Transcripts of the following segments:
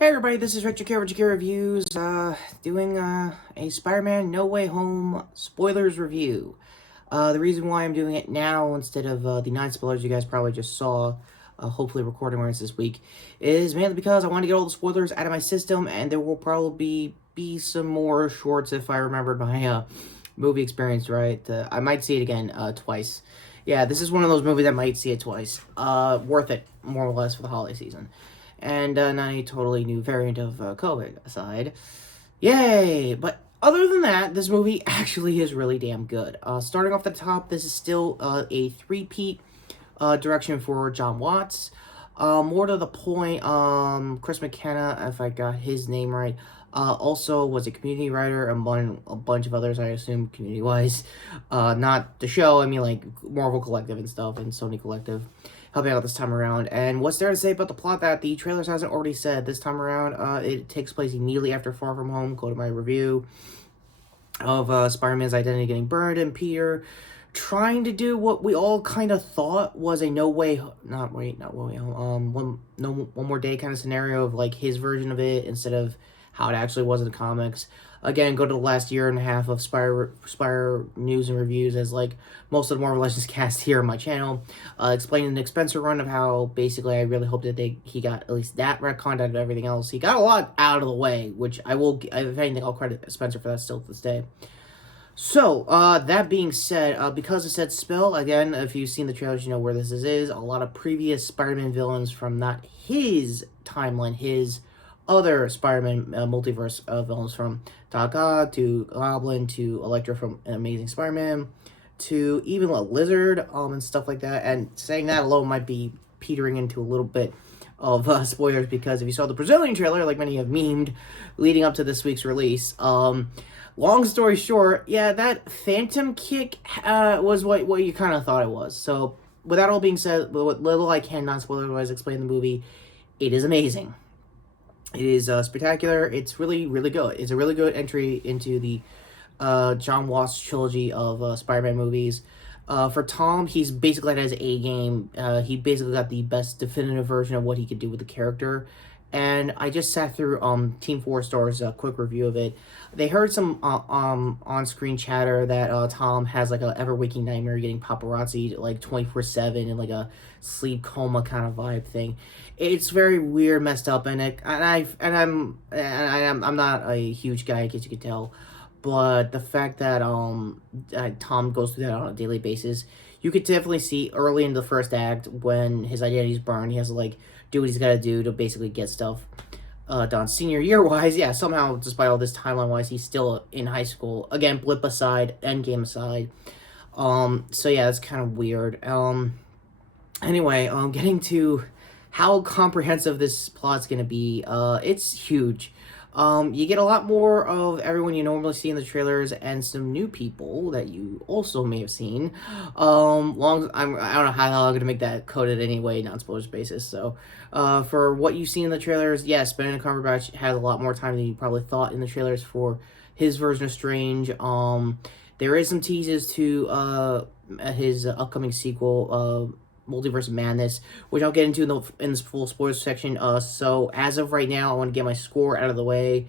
Hey everybody, this is Retrokid Reviews, doing a Spider-Man No Way Home spoilers review. The reason why I'm doing it now instead of the 9 spoilers you guys probably just saw, hopefully recording when it's this week, is mainly because I want to get all the spoilers out of my system, and there will probably be some more shorts if I remembered my movie experience right. I might see it again twice. Yeah, this is one of those movies I might see it twice. Worth it, more or less, for the holiday season. And not a totally new variant of COVID aside. Yay! But other than that, this movie actually is really damn good. Starting off the top, this is still a three-peat direction for John Watts. More to the point, Chris McKenna, if I got his name right, also was a community writer and a bunch of others, I assume, community-wise. Not the show, I mean, like, Marvel Collective and stuff, and Sony Collective, helping out this time around. And what's there to say about the plot that the trailers hasn't already said this time around? It takes place immediately after Far From Home. Go to my review of Spider-Man's identity getting burned, and Peter trying to do what we all kind of thought was a not way home, one more day kind of scenario of like his version of it instead of how it actually was in the comics. Again, go to the last year and a half of Spire news and reviews, as like most of the Marvel Legends cast here on my channel, explaining the Spencer run of how basically I really hope that he got at least that retconned out of everything else. He got a lot out of the way, which if anything, I'll credit Spencer for that still to this day. So, that being said, because it said Spill, again, if you've seen the trailers, you know where this is. A lot of previous Spider-Man villains from not his timeline, his other Spider-Man multiverse villains, from Doc Ock to Goblin to Electro from Amazing Spider-Man to even a Lizard and stuff like that. And saying that alone might be petering into a little bit of spoilers, because if you saw the Brazilian trailer, like many have memed, leading up to this week's release, long story short, yeah, that Phantom kick was what you kind of thought it was. So, with that all being said, what little I can non-spoiler-wise explain the movie, it is amazing. It is spectacular. It's really, really good. It's a really good entry into the John Watts trilogy of Spider-Man movies. For Tom, he's basically at his A game. He basically got the best definitive version of what he could do with the character. And I just sat through Team 4 Star's quick review of it. They heard some on-screen chatter that Tom has like a ever-waking nightmare getting paparazzi like 24/7 and like a sleep coma kind of vibe thing. It's very weird, messed up, and I'm not a huge guy, I guess you could tell. But the fact that Tom goes through that on a daily basis, you could definitely see early in the first act when his identity's burned, he has to like do what he's got to do to basically get stuff done. Senior year wise, yeah, somehow despite all this timeline wise, he's still in high school. Again, blip aside, endgame aside. So yeah, it's kind of weird. Anyway, getting to how comprehensive this plot's gonna be. It's huge. You get a lot more of everyone you normally see in the trailers and some new people that you also may have seen. I don't know how I'm gonna make that coded anyway, non-spoilers basis. So, for what you've seen in the trailers, yes, Benedict Cumberbatch has a lot more time than you probably thought in the trailers for his version of Strange. There is some teases to his upcoming sequel, Multiverse of Madness, which I'll get into in this full spoilers section. So as of right now, I want to get my score out of the way,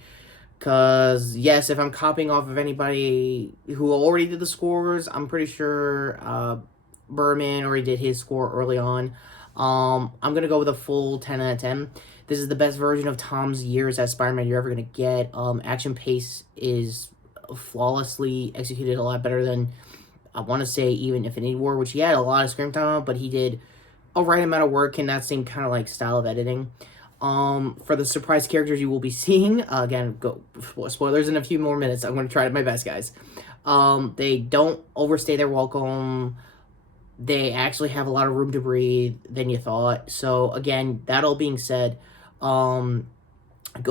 because yes, if I'm copying off of anybody who already did the scores, I'm pretty sure Berman already did his score early on. I'm gonna go with a full 10 out of 10. This is the best version of Tom's years as Spider-Man you're ever gonna get. Action pace is flawlessly executed, a lot better than I want to say even Infinity War, which he had a lot of screen time on, but he did a right amount of work in that same kind of like style of editing. For the surprise characters you will be seeing, again, spoilers in a few more minutes. I'm going to try my best, guys. They don't overstay their welcome. They actually have a lot of room to breathe than you thought. So again, that all being said, go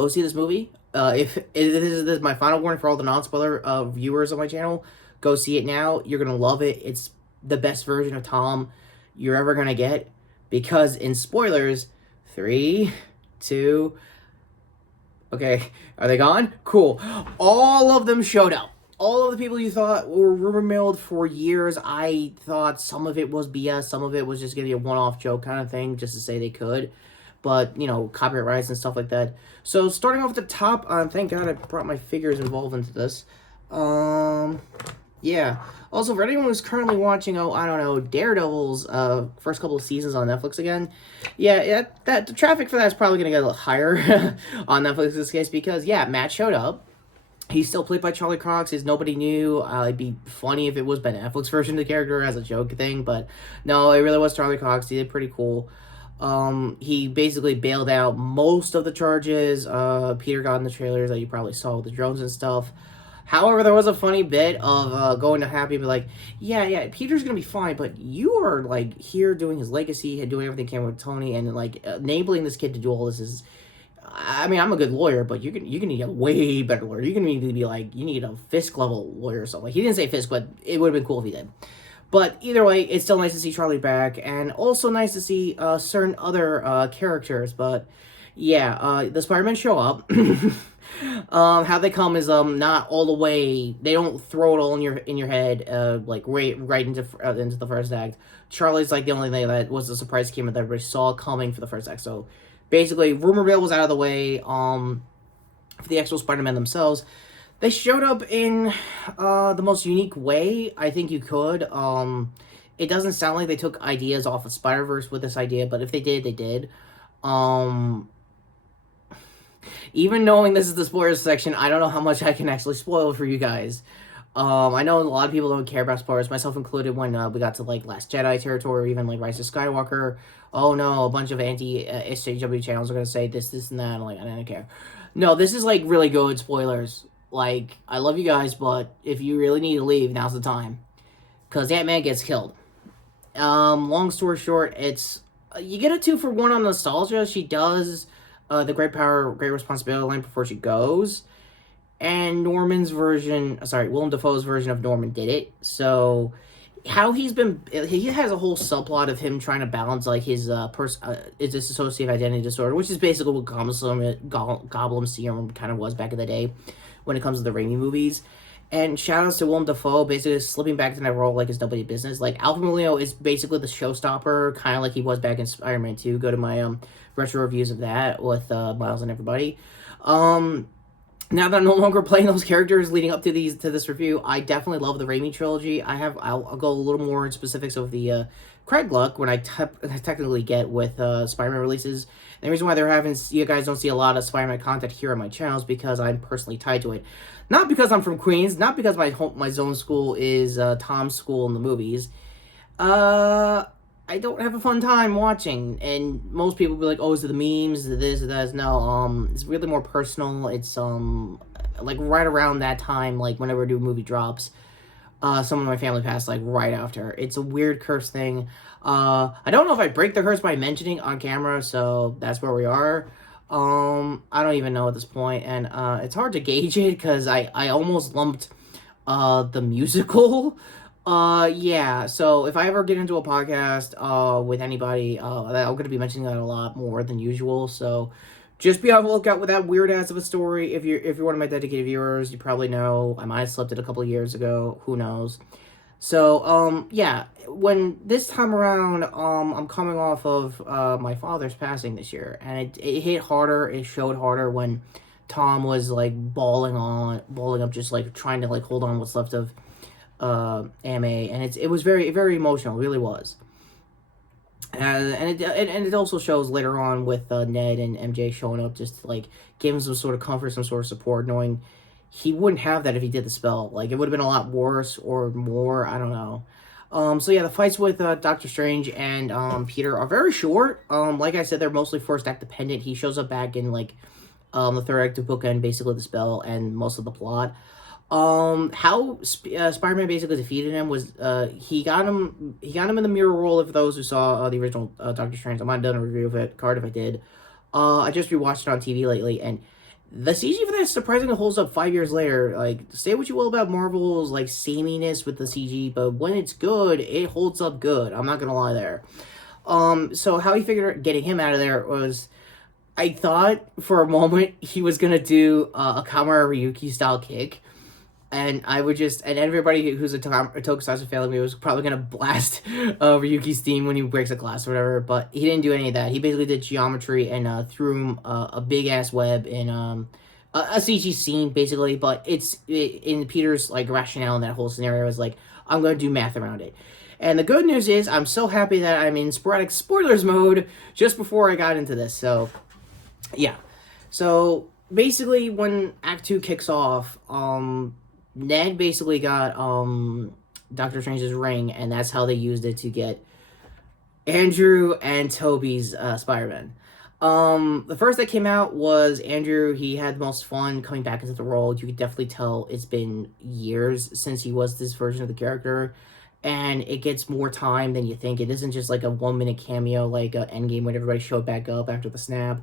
see this movie. If this is my final warning for all the non-spoiler viewers on my channel. Go see it now. You're going to love it. It's the best version of Tom you're ever going to get. Because in spoilers, 3, 2... Okay, are they gone? Cool. All of them showed up. All of the people you thought were rumor milled for years, I thought some of it was BS. Some of it was just going to be a one-off joke kind of thing, just to say they could. but, you know, copyright rights and stuff like that. So, starting off at the top, thank God I brought my figures involved into this. Yeah. Also, for anyone who's currently watching, I don't know, Daredevil's first couple of seasons on Netflix again, yeah, that the traffic for that is probably going to get a little higher on Netflix in this case because, yeah, Matt showed up. He's still played by Charlie Cox. He's nobody new. It'd be funny if it was Ben Affleck's version of the character as a joke thing, but no, it really was Charlie Cox. He did pretty cool. He basically bailed out most of the charges. Peter got in the trailers that you probably saw with the drones and stuff. However, there was a funny bit of going to Happy and be like, yeah, Peter's gonna be fine, but you are like here doing his legacy and doing everything he can with Tony, and like enabling this kid to do all this is. I mean, I'm a good lawyer, but you can need a way better lawyer. You can need to be like, you need a Fisk level lawyer or something. Like, he didn't say Fisk, but it would have been cool if he did. But either way, it's still nice to see Charlie back, and also nice to see certain other characters. But yeah, the Spider-Man show up. How they come is not all the way. They don't throw it all in your head like right into the first act. Charlie's like the only thing that was a surprise came that everybody saw coming for the first act. So basically, rumor mill was out of the way. For the actual Spider-Man themselves, they showed up in the most unique way I think you could. It doesn't sound like they took ideas off of Spider-Verse with this idea, but if they did, they did. Even knowing this is the spoilers section, I don't know how much I can actually spoil for you guys. I know a lot of people don't care about spoilers, myself included, when we got to, like, Last Jedi territory, or even, like, Rise of Skywalker. Oh, no, a bunch of anti-SJW channels are gonna say this, and that. I'm like, I don't care. No, this is, like, really good spoilers. Like, I love you guys, but if you really need to leave, now's the time. Because Ant-Man gets killed. Long story short, it's... you get a 2-for-1 on nostalgia. She does the Great Power, Great Responsibility line before she goes. And Willem Dafoe's version of Norman did it. So, how he has a whole subplot of him trying to balance, like, his dissociative identity disorder, which is basically what Goblin Serum kind of was back in the day when it comes to the Raimi movies. And shoutouts to Willem Dafoe, basically slipping back to that role like it's nobody's business. Like, Alfred Molina is basically the showstopper, kind of like he was back in Spider-Man 2. Go to my retro reviews of that with Miles and everybody. Now that I'm no longer playing those characters leading up to this review, I definitely love the Raimi trilogy. I'll go a little more in specifics of the Craig luck when I technically get with Spider-Man releases. And the reason why you guys don't see a lot of Spider-Man content here on my channel is because I'm personally tied to it. Not because I'm from Queens, not because my zone school is Tom's school in the movies. I don't have a fun time watching, and most people be like, oh, is it the memes, this, that? No, it's really more personal. It's, like, right around that time, like, whenever a new movie drops, someone in my family passed, like, right after. It's a weird curse thing. I don't know if I break the curse by mentioning on camera, so that's where we are. I don't even know at this point, and, it's hard to gauge it, because I almost lumped, the musical. Yeah, so if I ever get into a podcast, with anybody, I'm gonna be mentioning that a lot more than usual, so just be on the lookout with that weird ass of a story. If you're one of my dedicated viewers, you probably know, I might have slipped it a couple of years ago, who knows. So, yeah, when this time around, I'm coming off of, my father's passing this year, and it hit harder, it showed harder when Tom was, like, bawling up, just, like, trying to, like, hold on what's left of AMA, and it was very, very emotional, it really was. And it also shows later on with Ned and MJ showing up, just to, like, give him some sort of comfort, some sort of support, knowing he wouldn't have that if he did the spell. Like, it would have been a lot worse or more, I don't know. So yeah, the fights with Doctor Strange and Peter are very short. Like I said, they're mostly first act dependent. He shows up back in, like, the third act to bookend basically the spell and most of the plot. How Spider-Man basically defeated him was, he got him in the mirror role. For those who saw the original Doctor Strange, I might have done a review of it, card if I did. I just rewatched it on TV lately, and the CG for that surprisingly holds up 5 years later. Like, say what you will about Marvel's, like, saminess with the CG, but when it's good, it holds up good. I'm not gonna lie there. So how he figured out getting him out of there was, I thought for a moment he was gonna do a Kamara Ryuki style kick. And I would just, and everybody who's a Tokusatsu fan like me was probably gonna blast Ryuki's theme when he breaks a glass or whatever, but he didn't do any of that. He basically did geometry and threw him a big ass web in a CG scene basically. But in Peter's like rationale in that whole scenario is like, I'm gonna do math around it. And the good news is I'm so happy that I'm in sporadic spoilers mode just before I got into this. So yeah, so basically when Act 2 kicks off, Ned basically got Doctor Strange's ring, and that's how they used it to get Andrew and Toby's Spider-Man. The first that came out was Andrew. He had the most fun coming back into the role. You could definitely tell it's been years since he was this version of the character, and it gets more time than you think. It isn't just like a 1 minute cameo like Endgame when everybody showed back up after the snap,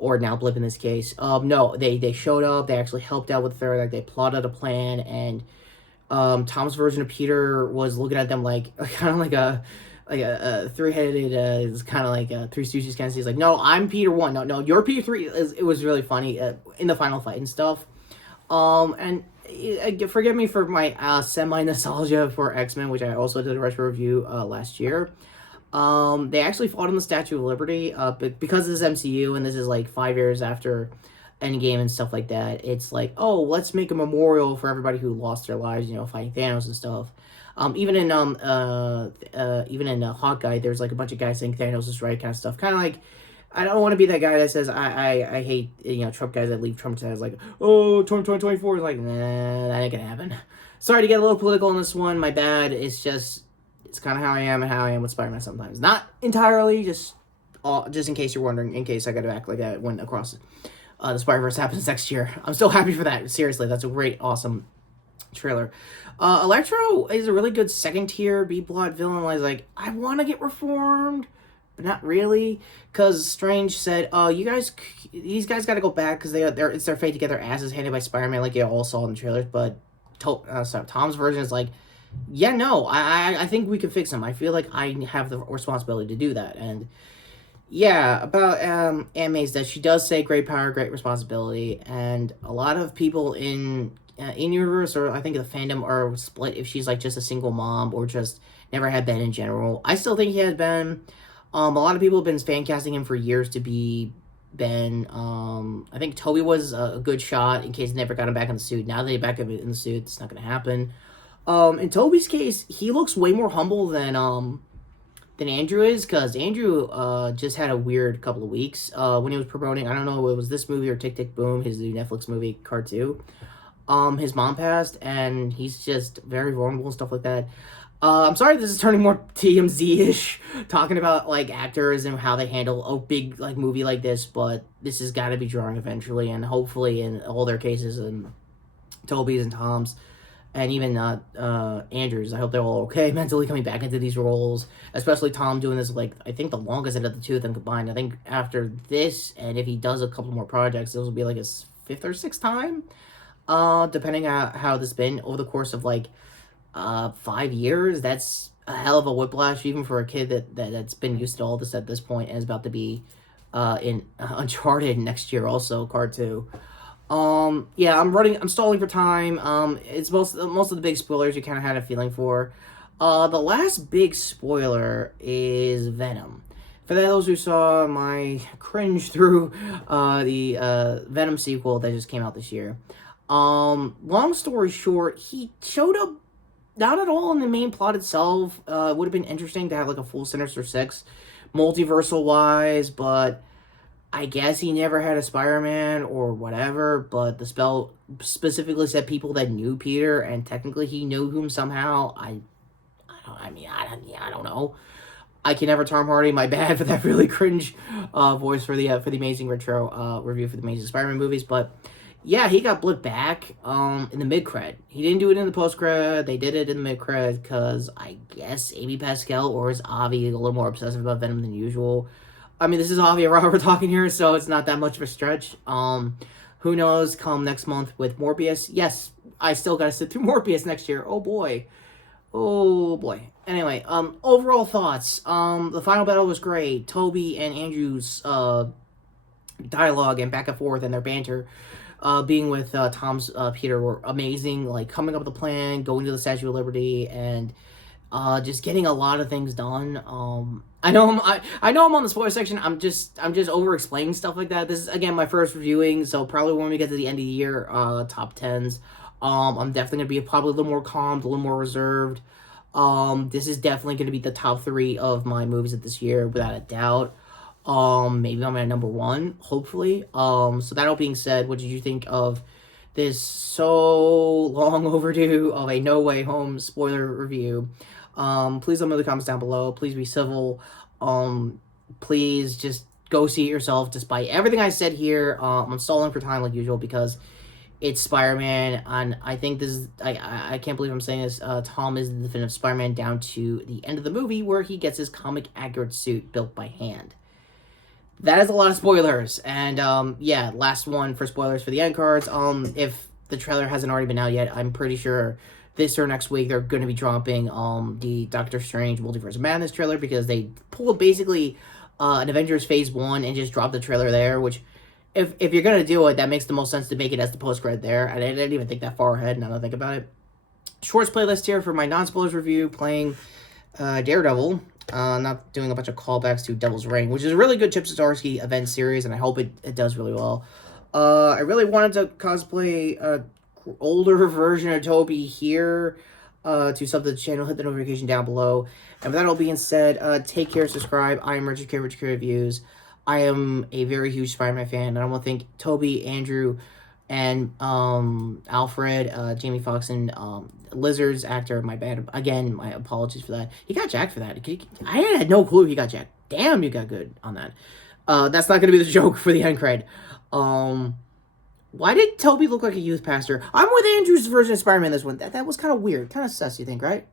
or now Blip in this case. No, they showed up. They actually helped out with their, like, they plotted a plan, and Tom's version of Peter was looking at them like kind of like a three-headed, it's kind of like a Three Stooges kind of. He's like, no, I'm Peter 1. No, you're Peter 3. It was really funny in the final fight and stuff. And forgive me for my semi-nostalgia for X-Men, which I also did a retro review last year. They actually fought on the Statue of Liberty, but because this is MCU and this is like 5 years after Endgame and stuff like that, it's like, oh, let's make a memorial for everybody who lost their lives, fighting Thanos and stuff. Even in Hawkeye, there's like a bunch of guys saying Thanos is right, kind of stuff. Kind of like, I don't want to be that guy that says I hate Trump guys that leave Trump says like, oh, 2024 is like, nah, that ain't gonna happen. Sorry to get a little political on this one, my bad. It's kind of how I am and how I am with Spider-Man sometimes. Not entirely, just in case you're wondering, in case I got to act like that when Across the Spider-Verse happens next year. I'm still happy for that. Seriously, that's a great, awesome trailer. Electro is a really good second-tier B-plot villain. Like, I want to get reformed, but not really, because Strange said, these guys got to go back because it's their fate to get their asses handed by Spider-Man, like you all saw in the trailers, but Tom's version is like, yeah, no, I think we can fix him. I feel like I have the responsibility to do that. And yeah, about Aunt May's that she does say great power, great responsibility, and a lot of people in universe, or I think the fandom, are split if she's like just a single mom or just never had Ben in general. I still think he has Ben. A lot of people have been fan casting him for years to be Ben. I think Toby was a good shot in case they never got him back in the suit. Now that he's back in the suit, it's not going to happen. In Toby's case, he looks way more humble than Andrew is, because Andrew just had a weird couple of weeks when he was promoting, I don't know if it was this movie or Tick Tick Boom, his new Netflix movie, Card 2. His mom passed, and he's just very vulnerable and stuff like that. I'm sorry this is turning more TMZ-ish, talking about, like, actors and how they handle a big, like, movie like this, but this has got to be drawing eventually, and hopefully in all their cases, and Toby's and Tom's, and even Andrews, I hope they're all okay mentally coming back into these roles, especially Tom doing this, like, I think the longest out of the two of them combined. I think after this, and if he does a couple more projects, this will be like his 5th or 6th time, depending on how this has been over the course of, like, 5 years. That's a hell of a whiplash, even for a kid that's been used to all this at this point and is about to be in Uncharted next year also, Card 2. Yeah, I'm stalling for time. It's most of the big spoilers you kind of had a feeling for. The last big spoiler is Venom. For those who saw my cringe through the Venom sequel that just came out this year. Long story short, he showed up not at all in the main plot itself. It would have been interesting to have like a full Sinister Six, multiversal wise, but I guess he never had a Spider-Man or whatever, but the spell specifically said people that knew Peter, and technically he knew him somehow. I don't know. I can never Tom Hardy, my bad for that really cringe voice for the Amazing Retro review for the Amazing Spider-Man movies, but yeah, he got blipped back in the mid-cred. He didn't do it in the post-cred. They did it in the mid-cred because I guess Amy Pascal or is Avi a little more obsessive about Venom than usual. I mean, this is Avi and Robert talking here, so it's not that much of a stretch. Who knows, come next month with Morbius. Yes, I still gotta sit through Morbius next year. Oh boy. Anyway, overall thoughts. The final battle was great. Toby and Andrew's dialogue and back and forth and their banter, being with Tom's Peter were amazing. Like coming up with a plan, going to the Statue of Liberty, and just getting a lot of things done. I know I'm on the spoiler section. I'm just over explaining stuff like that. This is again my first reviewing, so probably when we get to the end of the year, top tens. I'm definitely gonna be probably a little more calm, a little more reserved. This is definitely gonna be the top three of my movies of this year, without a doubt. Maybe I'm at number one, hopefully. So that all being said, what did you think of this so long overdue of a No Way Home spoiler review? Please let me know in the comments down below. Please be civil. Please just go see it yourself. Despite everything I said here, I'm stalling for time like usual because it's Spider-Man, and I think this is, I can't believe I'm saying this, Tom is the definitive Spider-Man down to the end of the movie where he gets his comic-accurate suit built by hand. That is a lot of spoilers, and, yeah, last one for spoilers for the end cards. If the trailer hasn't already been out yet, I'm pretty sure this or next week they're going to be dropping, the Doctor Strange Multiverse of Madness trailer, because they pulled basically, an Avengers Phase 1 and just dropped the trailer there, which, if you're going to do it, that makes the most sense to make it as the post-credit there, and I didn't even think that far ahead, now that I think about it. Shorts playlist here for my non-spoilers review, playing, Daredevil. Not doing a bunch of callbacks to Devil's Reign, which is a really good Chip Zdarsky event series, and I hope it does really well. I really wanted to cosplay a older version of Toby here, to sub to the channel, hit the notification down below. And with that all being said, take care, subscribe. I am Retrokid, Retrokid Reviews. I am a very huge Spider-Man fan, and I want to thank Toby, Andrew, and Alfred, Jamie Foxx, and Lizard's actor. My bad. Again, my apologies for that. He got jacked for that. I had no clue he got jacked. Damn, you got good on that. That's not going to be the joke for the end cred. Why did Toby look like a youth pastor? I'm with Andrew's version of Spider-Man this one. That was kind of weird. Kind of sus, you think, right?